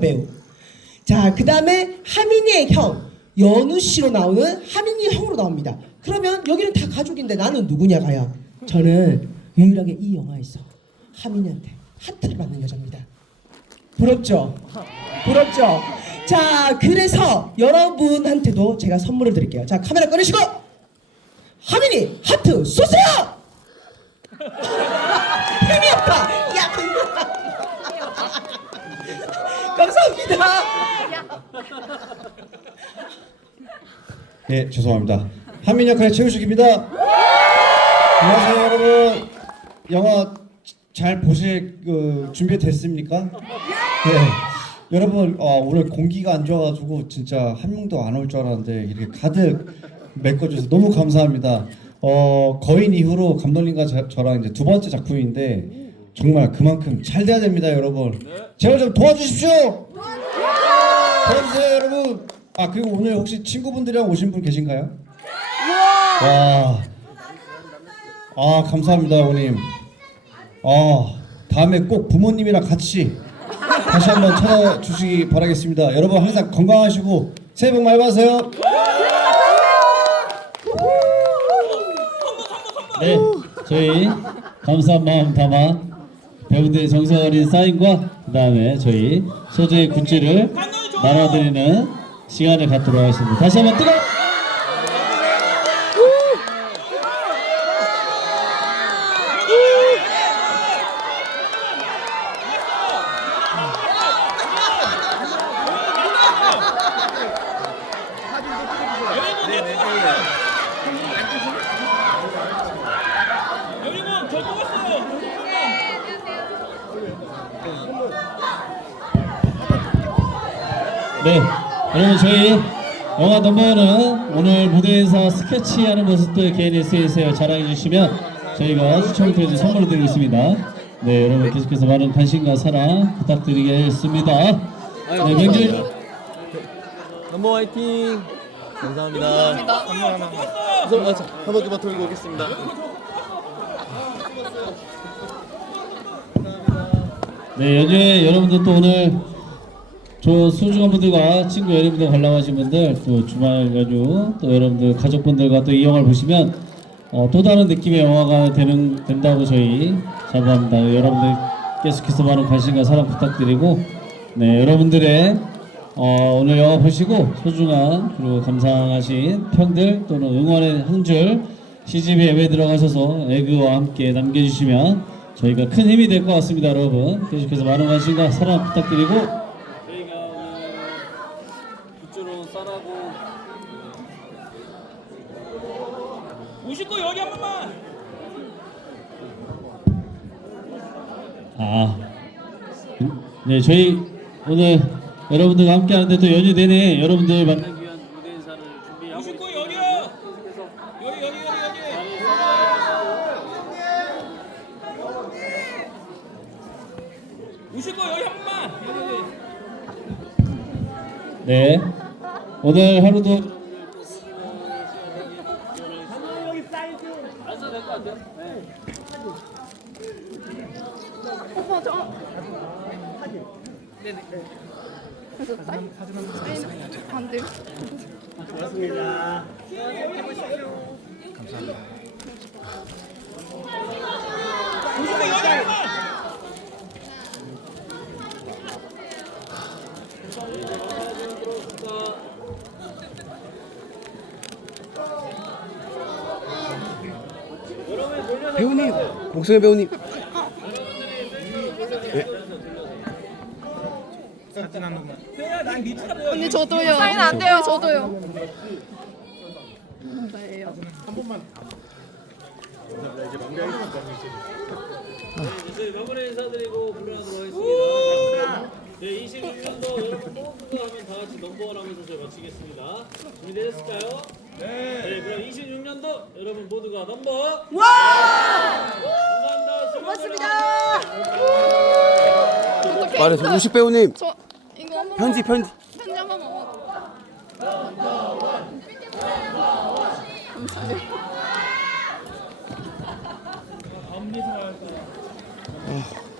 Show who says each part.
Speaker 1: 배우. 자, 그 다음에 하민이의 형, 연우 씨로 나오는 하민이 형으로 나옵니다. 그러면 여기는 다 가족인데 나는 누구냐, 가야? 저는 유일하게 이 영화에서 하민이한테 하트를 받는 여자입니다. 부럽죠? 부럽죠? 자, 그래서 여러분한테도 제가 선물을 드릴게요. 자, 카메라 꺼내시고! 하민이 하트 쏘세요! 힘이 없다! 야! 감사합니다.
Speaker 2: 네, 죄송합니다. 한민 역할의 최우식입니다. 안녕하세요, 여러분. 영화 잘 보실 그, 준비 됐습니까? 네. 여러분 어, 오늘 공기가 안 좋아가지고 진짜 한 명도 안 올 줄 알았는데 이렇게 가득 메꿔줘서 너무 감사합니다. 어, 거인 이후로 감독님과 저, 저랑 이제 두 번째 작품인데 정말 그만큼 잘 돼야 됩니다, 여러분. 제발 좀 도와주십시오. 도와주세요, 여러분. 아 그리고 오늘 혹시 친구분들이랑 오신 분 계신가요? 와, 아 감사합니다, 어머님. 아 다음에 꼭 부모님이랑 같이 다시 한번 찾아주시기 바라겠습니다. 여러분 항상 건강하시고 새해 복 많이 받으세요.
Speaker 3: 네, 저희 감사한 마음 담아 배우들의 정성 어린 사인과 그 다음에 저희 소재의 굿즈를 나눠드리는 시간을 갖도록 하겠습니다. 다시 한번 뜨거!
Speaker 4: 여러분 저 뽑았어
Speaker 3: 네, 여러분 저희 영화 넘버원은 오늘 무대에서 스케치하는 모습들 개인 SNS에 자랑해 주시면 저희가 추첨을 통해서 선물을 드리고 있습니다. 네, 여러분 계속해서 많은 관심과 사랑 부탁드리겠습니다. 네, 명절
Speaker 5: 넘버 화이팅! 감사합니다. 감사합니다. 한 바퀴만 돌고 오겠습니다.
Speaker 3: 네, 연휴에 여러분들 또 오늘 저 소중한 분들과 친구 여러분들 관람하신 분들 또 주말 연휴 또 여러분들 가족분들과 또 이 영화를 보시면 어, 또 다른 느낌의 영화가 되는 된다고 저희 자부합니다. 여러분들 계속해서 많은 관심과 사랑 부탁드리고 네 여러분들의 어, 오늘 영화 보시고 소중한 그리고 감상하신 평들 또는 응원의 한 줄 CGV 앱에 들어가셔서 애그와 함께 남겨주시면 저희가 큰 힘이 될 것 같습니다, 여러분. 계속해서 많은 관심과 사랑 부탁드리고 쌀하고
Speaker 4: 오실 거 여기 한 번만.
Speaker 3: 아, 네 저희 오늘 여러분들과 함께 하는데 또 연휴 내내 여러분들 만나기 위한 무대 인사를 준비하고
Speaker 4: 거 여기요. 여기 여기 여기 여기. 거 여기 한 번만. 여기, 여기.
Speaker 3: 네 오늘 하루도
Speaker 6: 안 돼요.
Speaker 4: 오실 거 여기 한 번만.
Speaker 5: 배우님! 목소리 배우님!
Speaker 4: 돼요.
Speaker 6: 언니 저도요. 사인 안 돼요. 저도요. 나예요.
Speaker 3: 저희 마무리 인사드리고 불러하도록 하겠습니다. 네, 26년도 여러분 뽑고 하면 다 같이 넘버원 하면서 저희 마치겠습니다. 준비되셨을까요? 네. 그럼 26년도 여러분 모두가 넘버 와! 감사합니다. 고맙습니다.
Speaker 5: 말해서 우식 배우님!
Speaker 6: 저 이거 한 번만
Speaker 5: 편지 편지!
Speaker 6: 편지 한 번만 먹어.
Speaker 4: 할 거야.